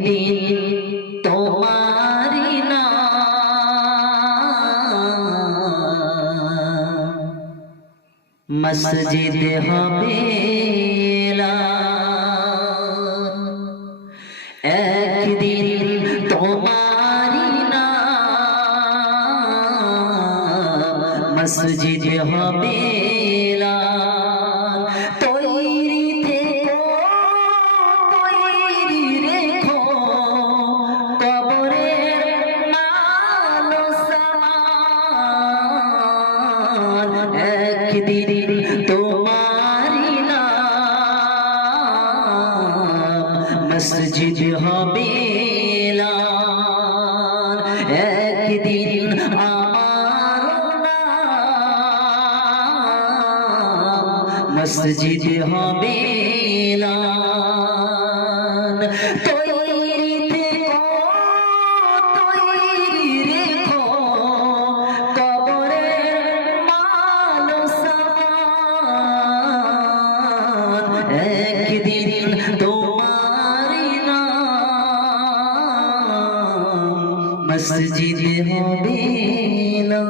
दिन तुम्हारी मस्जिद हमेला एक दिन तुम्हारी ना। मस्जिद हमेला একদিন তোমারি মসজিদ হবে। একদিন আমার মসজিদ হবে এলান। একদিন তোমারি মসজিদ হবে না